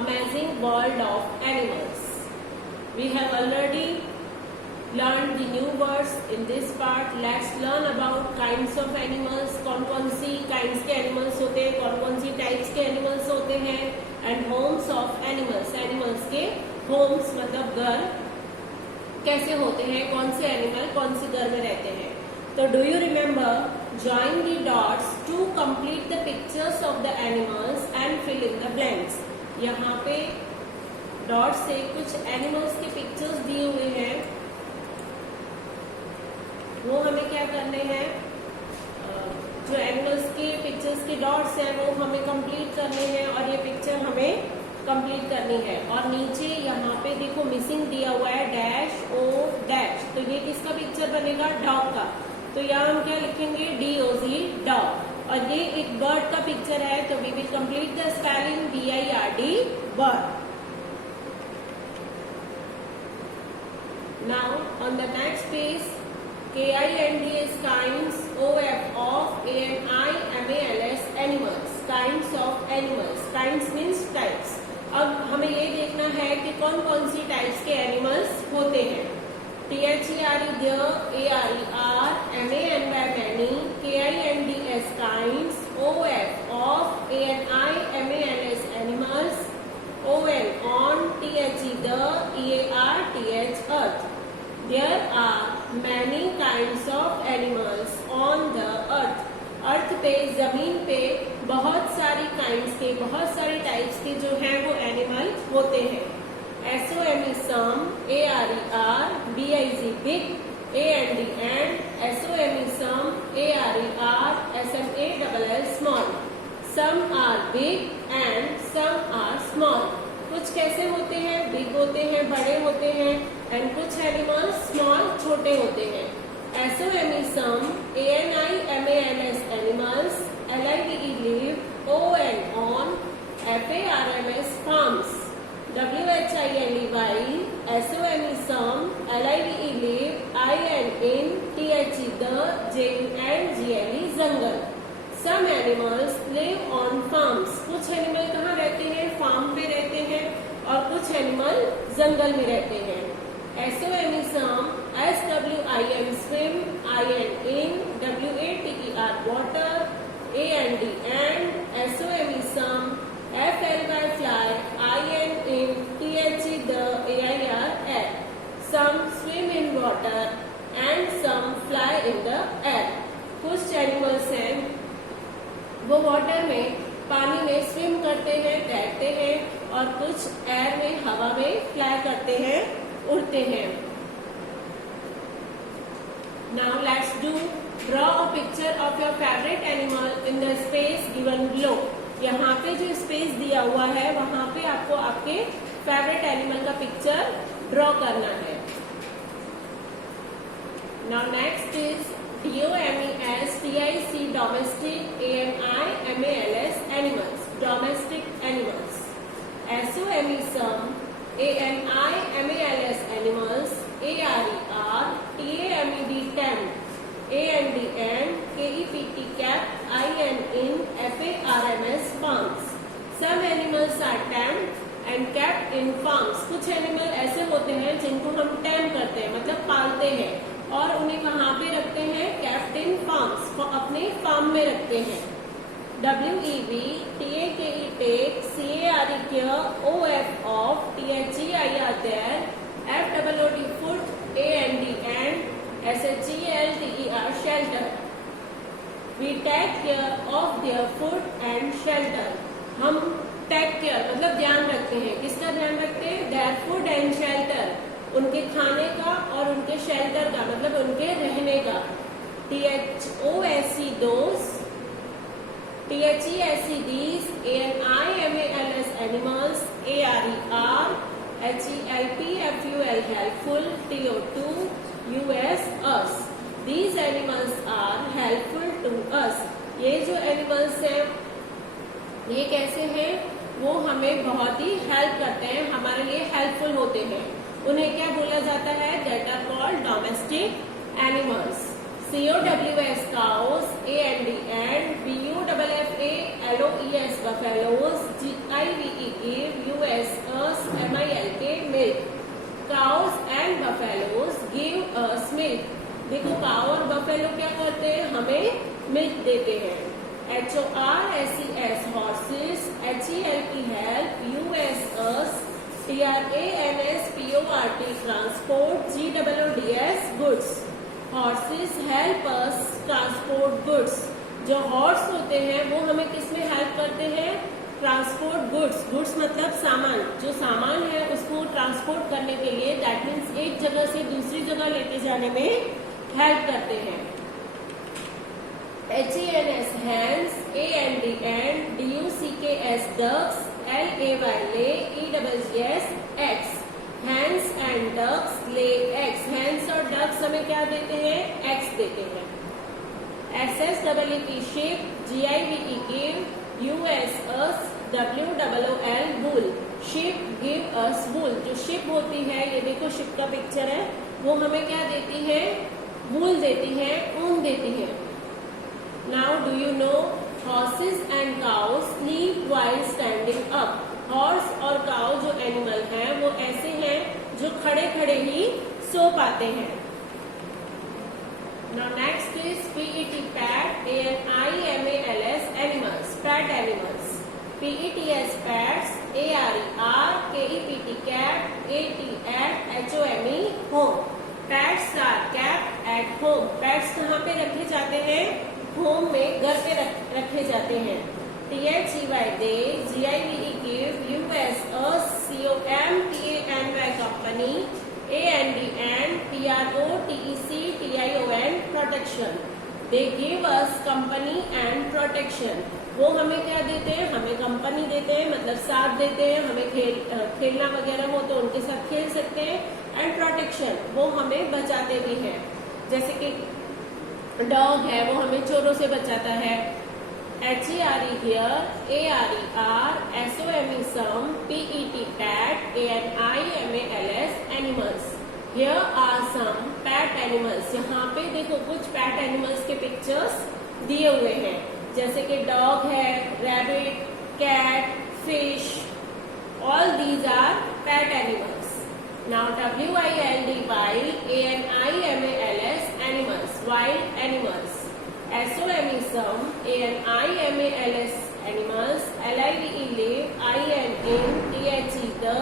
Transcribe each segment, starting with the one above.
amazing world of animals. We have already learned the new words in this part. Let's learn about kinds of animals. कौन सी kinds के animals होते हैं, कौन सी types के animals होते हैं, and homes of animals. Animals के homes मतलब घर कैसे होते हैं, कौन से animal कौन सी घर में रहते हैं. तो do you remember? Join the dots to complete the pictures of the animals and fill in the blanks. यहाँ पे डॉट से कुछ एनिमल्स के पिक्चर्स दिए हुए हैं, वो हमें क्या करने हैं, जो एनिमल्स के पिक्चर्स के डॉट्स हैं वो हमें कंप्लीट करने हैं और ये पिक्चर हमें कंप्लीट करनी है. और नीचे यहाँ पे देखो मिसिंग दिया हुआ है डैश ओ डैश, तो ये किसका पिक्चर बनेगा, डॉग का. तो यहाँ हम क्या लिखेंगे, DOG डॉग. और ये एक बर्ड का पिक्चर है, तो we will complete the spelling BIRD bird. Now on the next page KINDS kinds of ANIMALS animals. Kinds of animals. Kinds means types. अब हमें ये देखना है कि कौन कौन सी टाइप्स के एनिमल्स होते हैं. THERE there, ARER, MANY many, KINDS kinds, of ANIMALS animals, on, THE the, EAR earth. There are many kinds of animals on the earth. अर्थ पे, जमीन पे बहुत सारी काइंड्स के, बहुत सारी टाइप्स के जो हैं वो एनिमल होते हैं. SOME some, ARER, BIG big, AND and, SOME some, ARER, SMALL small. Some are big and some are small. कुछ कैसे होते हैं, बिग होते हैं, बड़े होते हैं, एंड कुछ एनिमल्स स्मॉल छोटे होते हैं. SOME some, ANIMALS animals, LIVE live, on, FARMS farms. WHILEY, SOME some, LIVE live, in, THE the, JUNGLE jungle. Some animals live on farms. कुछ एनिमल कहाँ रहते हैं, फार्म पे रहते हैं, और कुछ एनिमल जंगल में रहते हैं. SOME some, SWIM swim, in, WATER water, AND SOME some, FLY fly, in, THE the, AIR air. Some swim in water and some fly in the air. कुछ एनिमल्स हैं वो वाटर में, पानी में स्विम करते हैं, तैरते हैं, और कुछ एयर में, हवा में फ्लाई करते हैं, उड़ते हैं. Now let's do draw a picture of your favourite animal in the space given below. यहाँ पे जो स्पेस दिया हुआ है वहां पे आपको आपके फेवरेट एनिमल का पिक्चर ड्रॉ करना है. Now next is DOMESTIC domestic, ANIMALS animals, domestic animals. SOME some, ANIMALS animals, ARER, TAMED tent, AND KEPT cap, in, FARMS farms. Some animals are tamed and kept in farms. कुछ animal ऐसे होते हैं जिनको हम time करते हैं, मतलब पालते हैं, और उन्हें कहाँ पे रखते हैं, केप्ट इन फार्म्स, अपने फार्म में रखते हैं. WEB, TAKE take, CARE care, OF, THEIR there, FOOD foot, and, SHELTER shelter. We take care of their food and shelter. हम टेक केयर मतलब ध्यान रखते हैं, किसका ध्यान रखते हैं, देयर फूड एंड शेल्टर, उनके खाने का और उनके शेल्टर का मतलब उनके रहने का. THOSE those, THESE these, ANIMALS animals, ARER, HELPFUL helpful, TO2 US us. These animals are helpful to us. ये जो एनिमल्स हैं ये कैसे हैं, वो हमें बहुत ही हेल्प करते हैं, हमारे लिए हेल्पफुल होते हैं. उन्हें क्या बोला जाता है, that are called domestic animals. COWS cows, AND BUFFALOES buffaloes, GIVE give US us MILK milk. Cows and buffaloes give us milk. देखो काउ और बफेलो क्या करते हैं, हमें मिल्क देते हैं. HORSES horses, HELP help, US us, TRANSPORT transport, GOODS goods. Horses help us transport goods. जो horse होते हैं वो हमें किस में हेल्प करते हैं, ट्रांसपोर्ट गुड्स. गुड्स मतलब सामान, जो सामान है उसको ट्रांसपोर्ट करने के लिए, दैट मीन्स एक जगह से दूसरी जगह लेके जाने में हेल्प करते हैं. HENS hands, AND and, DUCKS ducks, LAY ESS eggs. Hens and ducks lay eggs. Hens और ducks हमें क्या देते हैं, eggs देते हैं. SSEEP sheep, GIVE give, US us, WOOL wool. Sheep give us wool. जो शिप होती है, ये देखो शिप का पिक्चर है, वो हमें क्या देती है, वूल देती है, ऊन देती है. Now do you know horses and cows sleep while standing up. Horse और काउ जो एनिमल हैं वो ऐसे हैं जो खड़े खड़े ही सो पाते हैं. Now next is PET pet, ANIMALS animals, pet animals. PETS pets, ARER, KEPT cat, AT HOME home. Pets are kept at home. Pets कहाँ पे रखे जाते हैं, होम में, घर पे रखे जाते हैं. THEY they, GIVE give, US us, COMPANY company, AND PROTECTION protection. They give us company and protection. वो हमें क्या देते हैं, हमें कंपनी देते हैं, मतलब साथ देते हैं, हमें खेलना वगैरह हो तो उनके साथ खेल सकते हैं. एंड प्रोटेक्शन, वो हमें बचाते भी हैं. जैसे कि डॉग है वो हमें चोरों से बचाता है. HERE here, ARER, SOME some, PET pet, ANIMALS animals. Here are some pet animals. यहाँ पे देखो कुछ pet animals के pictures दिए हुए हैं, जैसे कि डॉग है, rabbit, cat, fish. All these are pet animals. Now WILD wild, ANIMALS animals, wild animals. SOME some, ANIMALS animals, LIVE live, INTHE the,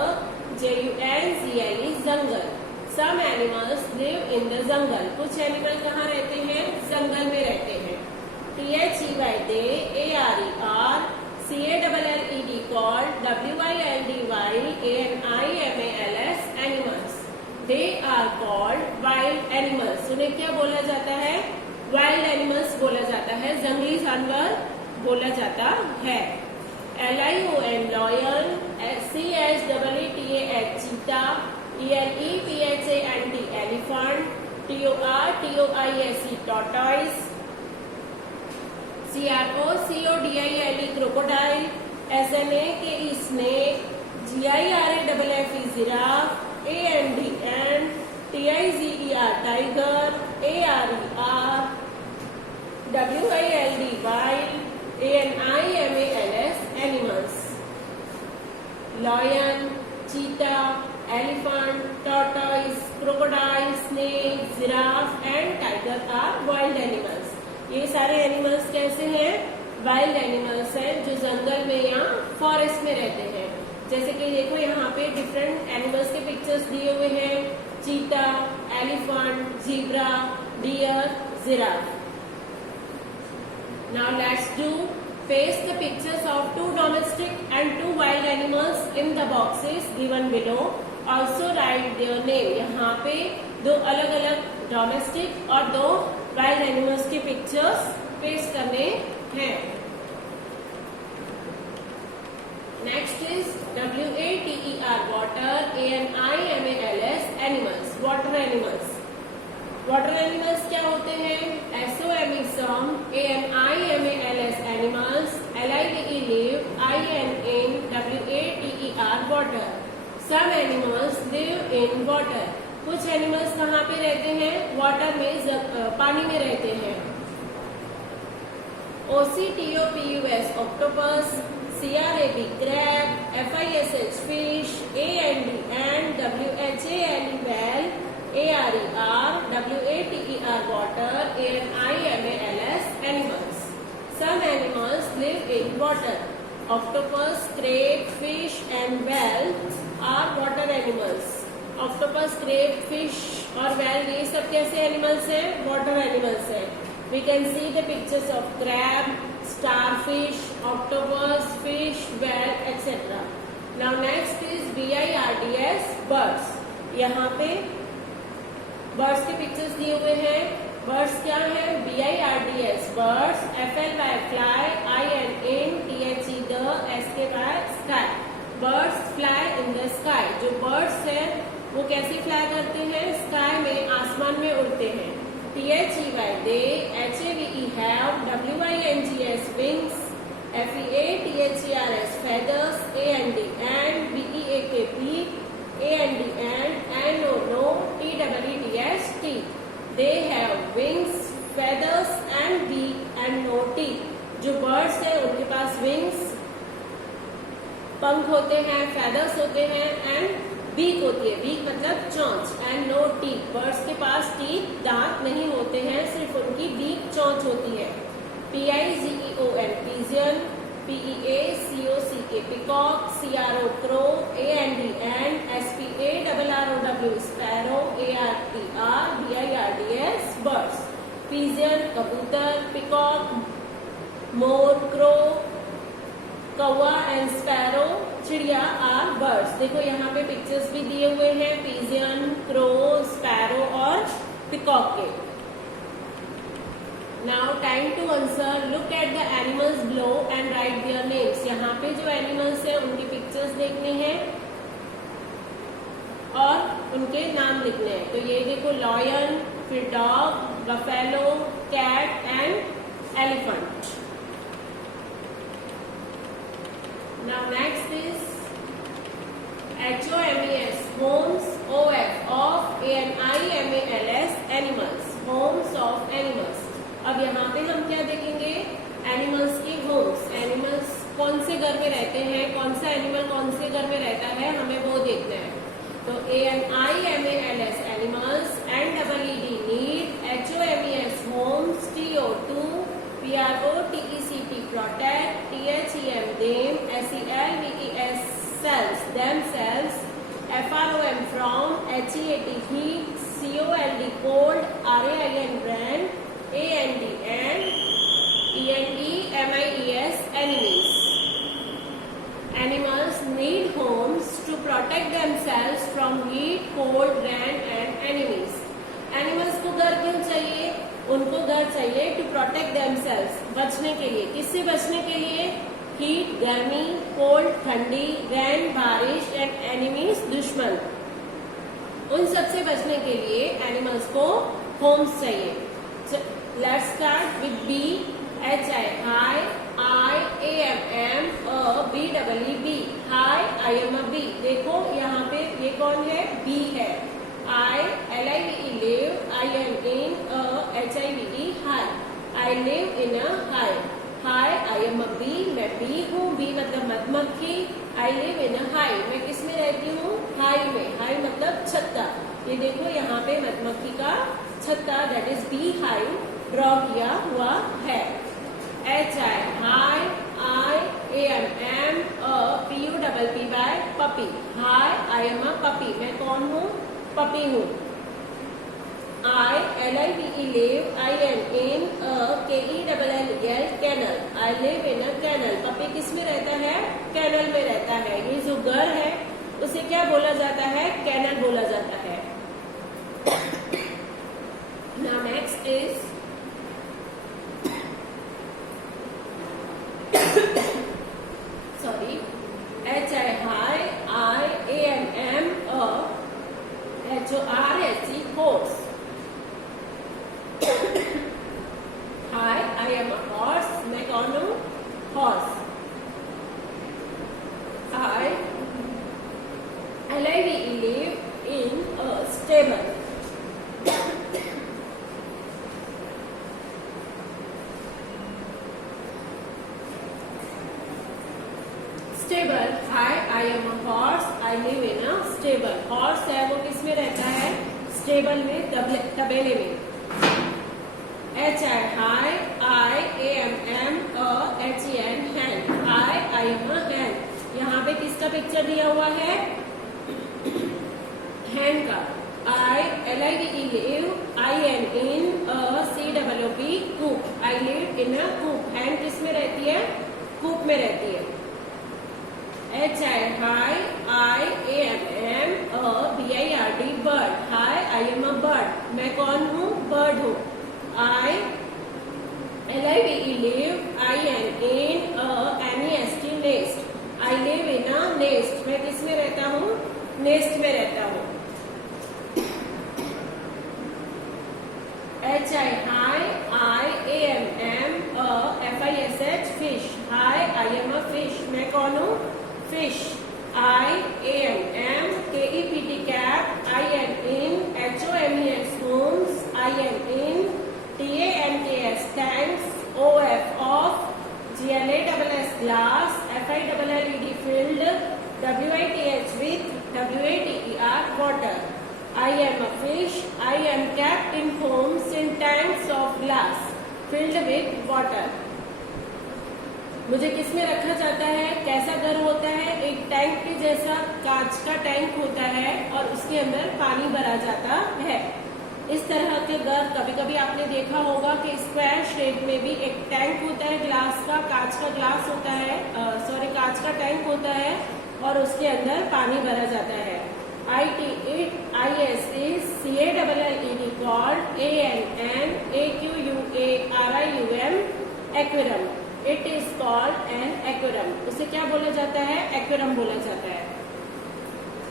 JUNGLE jungle. Some animals live in the jungle. कुछ animal कहाँ रहते हैं, जंगल में रहते हैं. THEY they, ARER, CALLED called, WILD wild, ANIMALS animals. They are called wild animals. उन्हें क्या बोला जाता है, वाइल्ड एनिमल्स बोला जाता है, जंगली जानवर बोला जाता है. LION lion, CHEETAH चीता, ELEPHANT elephant, TORTOISE tortoise, CROCODILE crocodile, SNAKE snake, GIRAFFE giraffe, AND TIGER tiger, ARER, WILD wild, ANIMALS animals. Lion, cheetah, elephant, tortoise, crocodile, snake, giraffe and tiger are wild animals. ये सारे animals कैसे हैं, wild animals हैं, जो जंगल में या forest में रहते हैं. जैसे कि देखो यहाँ पे डिफरेंट एनिमल्स के पिक्चर्स दिए हुए हैं, cheetah, elephant, zebra, deer, giraffe. Now let's do paste the pictures of 2 domestic and 2 wild animals in the boxes given below. Also write their name. यहाँ पे 2 अलग अलग डोमेस्टिक और 2 वाइल्ड एनिमल्स के पिक्चर्स पेस्ट करने हैं. Next is WATER water, ANIMALS animals, water animals. Water animals क्या होते हैं, SOME some, ANIMALS animals, LIVE live, INNWATER water. Some animals live in water. कुछ एनिमल्स कहाँ पे रहते हैं, वाटर में, पानी में रहते हैं. OCTOPUS octopus, CRAB crab, FISH fish, AND and WHALE well, ARER, WATER water, ANIMALS animals. Some animals live in water. Octopus, crab, fish and whale are water animals. Octopus, crab, fish और whale ये सब कैसे animals हैं? Water animals हैं. We can see the pictures of crab, starfish, octopus, fish, whale, etc. Now next is BIRDS birds. यहाँ पे birds के pictures दिए हुए हैं. Birds क्या है? BIRDS birds, FLY fly, IN THE the, SKY sky. Birds fly in the sky. जो birds है वो कैसे fly करते हैं? Sky में, आसमान में उड़ते हैं. THEY they, HAVE have, WINGS wings, FEATHERS feathers, AND BEAK beak, AND no, TEEDS teeth. They have wings, feathers and beak and no teeth. जो birds है उनके पास wings, पंख होते हैं, feathers होते हैं and beak होती है. beak मतलब चोंच and no teeth. birds के पास teeth दांत नहीं होते हैं, सिर्फ उनकी beak चोंच होती है. PIGEON pigeon, PEACOCK peacock, CRO crow, AND SPARROW sparrow, ARTR BIRDS birds. pigeon कबूतर, peacock मोर, crow कौवा एंड स्पैरो चिड़िया आर बर्ड्स. देखो यहाँ पे पिक्चर्स भी दिए हुए हैं pigeon, क्रो, स्पैरो और पिकॉक के. Now time to answer. Look at the animals below and write their names. यहाँ पे जो animals हैं उनकी पिक्चर्स देखने हैं और उनके नाम लिखने हैं. तो ये देखो lion, फिर dog, buffalo, cat and elephant. Now next is HOMES homes, OF of, ANIMALS animals, homes of animals. अब यहाँ पे हम क्या देखेंगे? एनिमल्स की होम्स. एनिमल्स कौन से घर में रहते हैं, कौन सा एनिमल कौन से घर में रहता है, हमें वो देखना है. तो ANIMALS animals, NEED need, HOMES homes, TO2 PROTECT protect, THEM them, SELVES cells themselves, FROM from, HEAT heat, COLD cold, RAIN brand, AND and ENEMIES enemies. Animals need homes to protect themselves from heat, cold, rain and enemies. Animals को घर क्यों चाहिए? उनको घर चाहिए to protect themselves, बचने के लिए. किससे बचने के लिए? हीट गर्मी, कोल्ड ठंडी, रैन बारिश एंड एनिमीज दुश्मन. उन सब से बचने के लिए एनिमल्स को होम्स चाहिए. Let's start with B. HI hi, IAM BEE hi, I am a bee. देखो यहाँ पे ये कौन है? B है. LIVE live, I am in HIVE hi. I live in a hive. Hi, I am a bee. मैं bee हूँ. bee मतलब मधुमक्खी. I live in a hive. मैं किस में रहती हूँ? hive में. hive मतलब छत्ता. ये देखो यहाँ पे मधुमक्खी का छत्ता, that is bee hive, draw किया हुआ है. HI hi, IAM PUPPY puppy. Hi, I am a puppy. मैं कौन हूँ? पपी हूँ. LIVE live, I am in KELL kennel. I live in a kennel. Puppy किस में रहता है? कैनल में रहता है. ये जो घर है उसे क्या बोला जाता है? कैनल बोला जाता है. Now next is sorry, HI hi, IAM HORSE horse. Hi, I am a horse. मैं कौन हूँ? Horse. I live in a stable. Stable. Hi, I am a horse, I live in a stable. Horse है वो किस में रहता है? Stable में, तबेले में। H I hi, I A M M A H E N hen, I am a hen। यहाँ पे किसका पिक्चर दिया हुआ है? hen का। I L I V E live, I N in a C O O P coop, I live in a coop। hen किस में रहती है? कूप में रहती है। H I hi, I A M M A B I R D bird, hi I am a bird। मैं कौन हूँ? बर्ड हूँ। I L I V E live, I N in a N E S T nest, I live in a nest। मैं किस में रहता हूँ? Nest में रहता हूँ। H I hi, I A M M A F I S H fish, hi I am a fish। मैं कौन हूँ? Fish. I A M M K E P T cat, I N in H O M E S homes, I N in T A N K S tanks, O F off, G L A S S glass, F I L L E D filled, W I T H with, W A T E R water। I am a fish, I am kept in homes in tanks of glass filled with water। मुझे किस में रखा जाता है? कैसा घर होता है? एक टैंक के जैसा कांच का टैंक होता है और उसके अंदर पानी भरा जाता है। इस तरह के घर कभी कभी आपने देखा होगा कि स्क्वायर शेप में भी एक टैंक होता है ग्लास का, कांच का ग्लास होता है, कांच का टैंक होता है और उसके अंदर पानी भरा जाता है। ITISCALLED called ANNAQUARIUM aquarium। It is called an aquarium. उसे क्या बोला जाता है? एक्वेरियम बोला जाता है।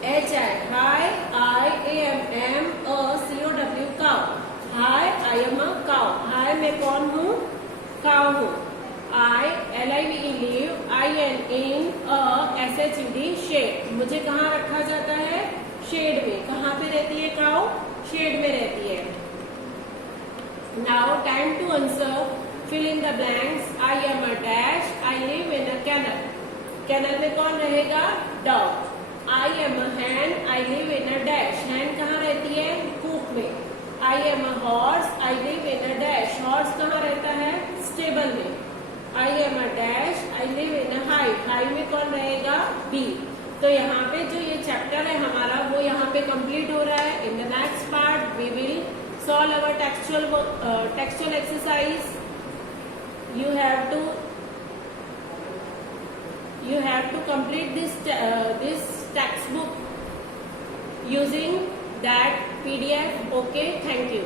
H I hi, I A M M A C O W cow, hi I am a cow। हाय मैं कौन हूँ? काउ हूँ। I L I V E live, I N in a S H E D shed. मुझे कहाँ रखा जाता है? Shade में। कहाँ पे रहती है काउ? शेड में रहती है। Now time to answer. Fill in the blanks। I am a dash, I live in a kennel। kennel में कौन रहेगा? dog। I am a hen, I live in a dash। hen कहाँ रहती है? कूप में। I am a horse, I live in a dash। horse कहाँ रहता है? स्टेबल में। I am a dash, I live in a hive। hive में कौन रहेगा? bee। तो यहाँ पे जो ये चैप्टर है हमारा वो यहाँ पे कंप्लीट हो रहा है। In the next part we will solve our textual exercise. You have to complete this textbook using that PDF। Okay, thank you।